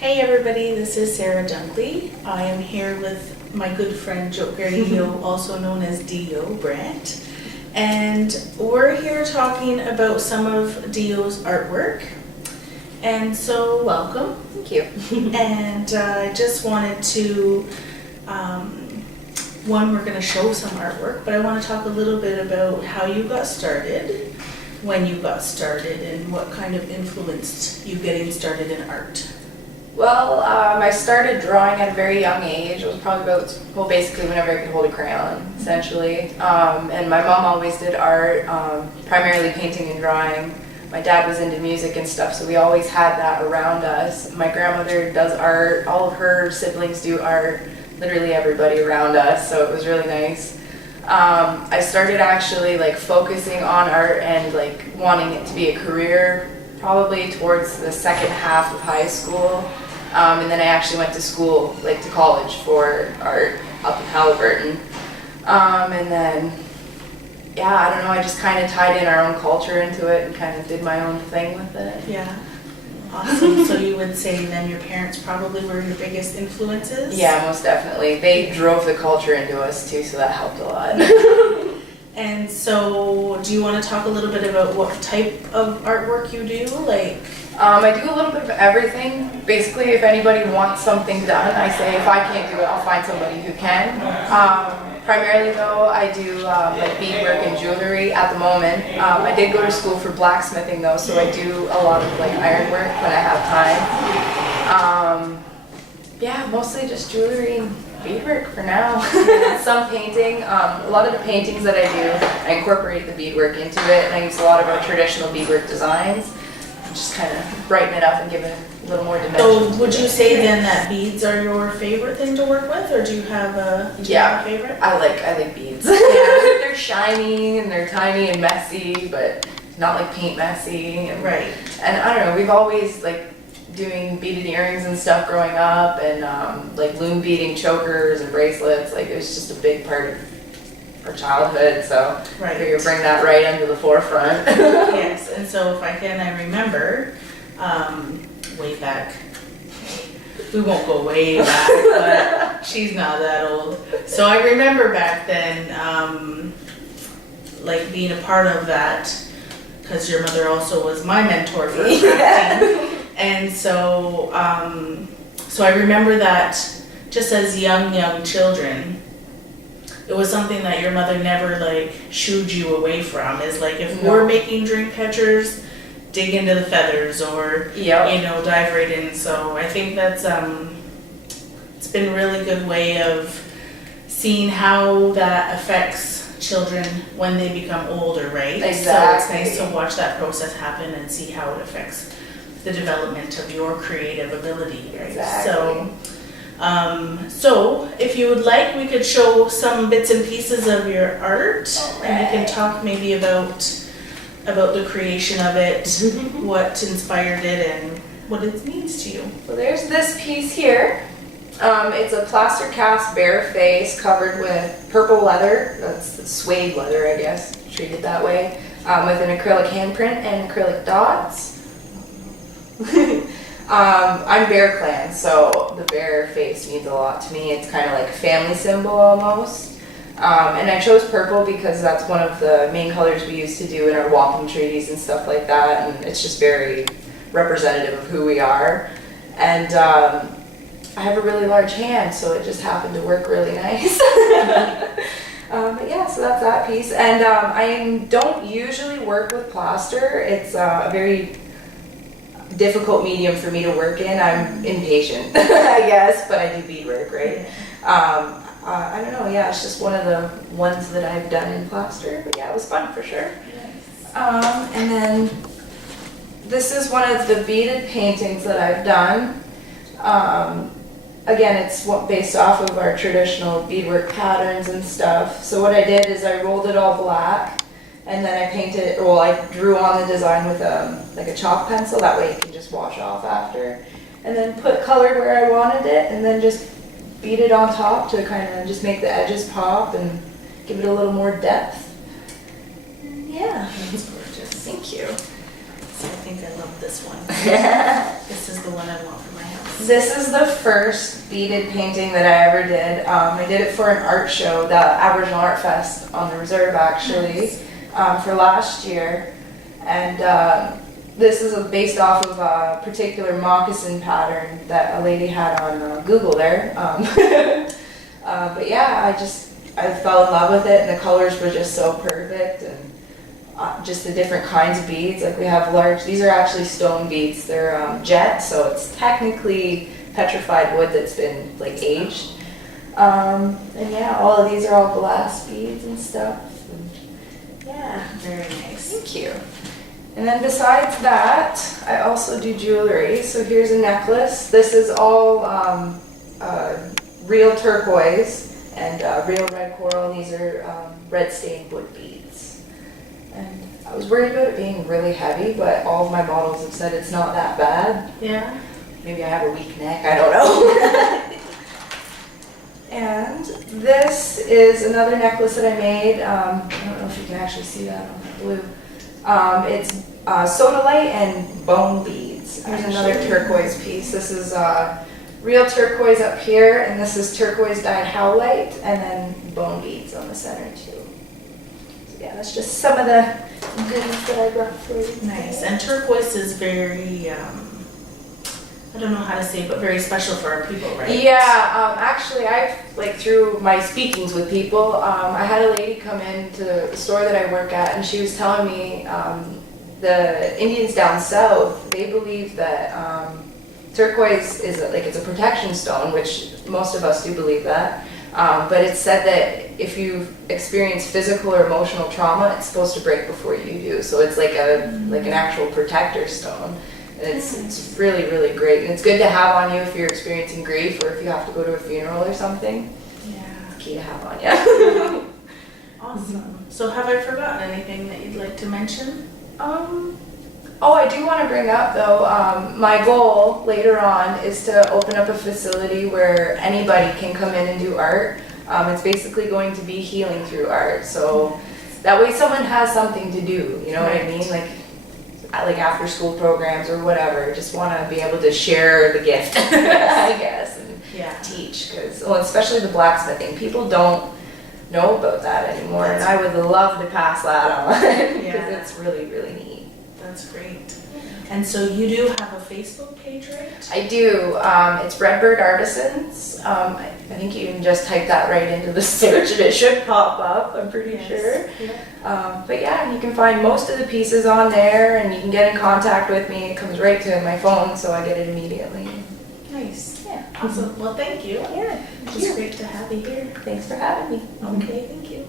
Hey everybody, this is Sarah Dunkley. I am here with my good friend Diio, also known as Diio Brant. And we're here talking about some of Dio's artwork. And so, welcome. Thank you. And I just wanted to, one, we're going to show some artwork, but I want to talk a little bit about how you got started, when you got started, and what kind of influenced you getting started in art. Well, I started drawing at a very young age. It was probably about, well, basically whenever I could hold a crayon, essentially. And my mom always did art, primarily painting and drawing. My dad was into music and stuff, so we always had that around us. My grandmother does art. All of her siblings do art. Literally everybody around us, so it was really nice. I started actually focusing on art and wanting it to be a career probably towards the second half of high school. And then I actually went to school, to college for art up in Halliburton. And then, yeah, I don't know, I just kind of tied in our own culture into it and kind of did my own thing with it. Yeah. Awesome. So you would say then your parents probably were your biggest influences? Yeah, most definitely. They drove the culture into us too, so that helped a lot. And so, do you want to talk a little bit about what type of artwork you do? I do a little bit of everything. Basically, if anybody wants something done, I say if I can't do it, I'll find somebody who can. Primarily though, I do beadwork and jewelry at the moment. I did go to school for blacksmithing though, so I do a lot of ironwork when I have time. Yeah, mostly just jewelry and beadwork for now. Some painting. A lot of the paintings that I do, I incorporate the beadwork into it, and I use a lot of our traditional beadwork designs. Just kind of brighten it up and give it a little more dimension. So would you say then that beads are your favorite thing to work with, or do you have a favorite? I like beads. They're shiny and they're tiny and messy, but not paint messy. Right. And I don't know, we've always doing beaded earrings and stuff growing up, and loom beading chokers and bracelets. It was just a big part of our childhood, so I figure bring that right into the forefront. Yes, and so if I remember, way back, we won't go way back, but she's not that old. So I remember back then, being a part of that, because your mother also was my mentor for crafting. And so, so I remember that just as young children, it was something that your mother never shooed you away from. Is if we're making drink catchers, dig into the feathers, or dive right in. So I think that's it's been a really good way of seeing how that affects children when they become older, right? Exactly. So it's nice to watch that process happen and see how it affects the development of your creative ability, right? Exactly. So if you would like, we could show some bits and pieces of your art, and we can talk maybe about the creation of it, what inspired it, and what it means to you. So there's this piece here. It's a plaster cast bare face covered with purple leather. That's suede leather, I guess, treated that way, with an acrylic handprint and acrylic dots. I'm bear clan, so the bear face means a lot to me. It's kind of like a family symbol almost. And I chose purple because that's one of the main colors we used to do in our walking treaties and stuff like that, and it's just very representative of who we are. And I have a really large hand, so it just happened to work really nice. But yeah, so that's that piece. And I don't usually work with plaster. It's a very difficult medium for me to work in. I'm impatient, I guess, but I do beadwork, right? I don't know, yeah, it's just one of the ones that I've done in plaster, but yeah, it was fun for sure. And then this is one of the beaded paintings that I've done. Again, it's based off of our traditional beadwork patterns and stuff. So what I did is I rolled it all black, and then I painted, I drew on the design with a chalk pencil. That way it can just wash off after. And then put color where I wanted it, and then just beat it on top to kind of just make the edges pop and give it a little more depth. Yeah. That's gorgeous. Thank you. So I think I love this one. This is the one I want for my house. This is the first beaded painting that I ever did. I did it for an art show, the Aboriginal Art Fest on the reserve actually, for last year. And this is based off of a particular moccasin pattern that a lady had on Google there. But yeah, I fell in love with it, and the colors were just so perfect, and just the different kinds of beads. Like we have large, these are actually stone beads. They're jet, so it's technically petrified wood that's been like aged. And yeah, all of these are all glass beads and stuff. And yeah, Very nice. thank you. And then besides that, I also do jewelry. So here's a necklace. This is all real turquoise and real red coral. These are red stained wood beads. And I was worried about it being really heavy, but all of my models have said it's not that bad. Yeah. Maybe I have a weak neck, I don't know. And this is another necklace that I made. I don't know if you can actually see that on the blue. It's sodalite and bone beads. There's another turquoise piece. This is real turquoise up here, and this is turquoise dyed howlite, and then bone beads on the center too. So yeah, that's just some of the goodies that I brought for you. Nice. And turquoise is very, I don't know how to say it, but very special for our people, right? Yeah, actually, through my speakings with people, I had a lady come into the store that I work at, and she was telling me the Indians down south, they believe that turquoise is it's a protection stone, which most of us do believe that. But it's said that if you experience physical or emotional trauma, it's supposed to break before you do. So it's like an actual protector stone. And it's really, really great. And it's good to have on you if you're experiencing grief or if you have to go to a funeral or something. Yeah. It's key to have on you. Awesome. So have I forgotten anything that you'd like to mention? Oh, I do want to bring up though, my goal later on is to open up a facility where anybody can come in and do art. It's basically going to be healing through art. So that way someone has something to do, you know what I mean? Like after school programs or whatever. Just want to be able to share the gift, I guess, and teach. Because, well, especially the blacksmithing, people don't know about that anymore, and I would love to pass that on because it's really, really neat. That's great. And so you do have a Facebook page, right? I do. It's Redbird Artisans. I think you can just type that right into the search and it should pop up, I'm pretty sure. Yeah. But yeah, you can find most of the pieces on there, and you can get in contact with me. It comes right to my phone, so I get it immediately. Nice. Yeah. Awesome. Well, thank you. Yeah. It was great to have you here. Thanks for having me. Okay, thank you.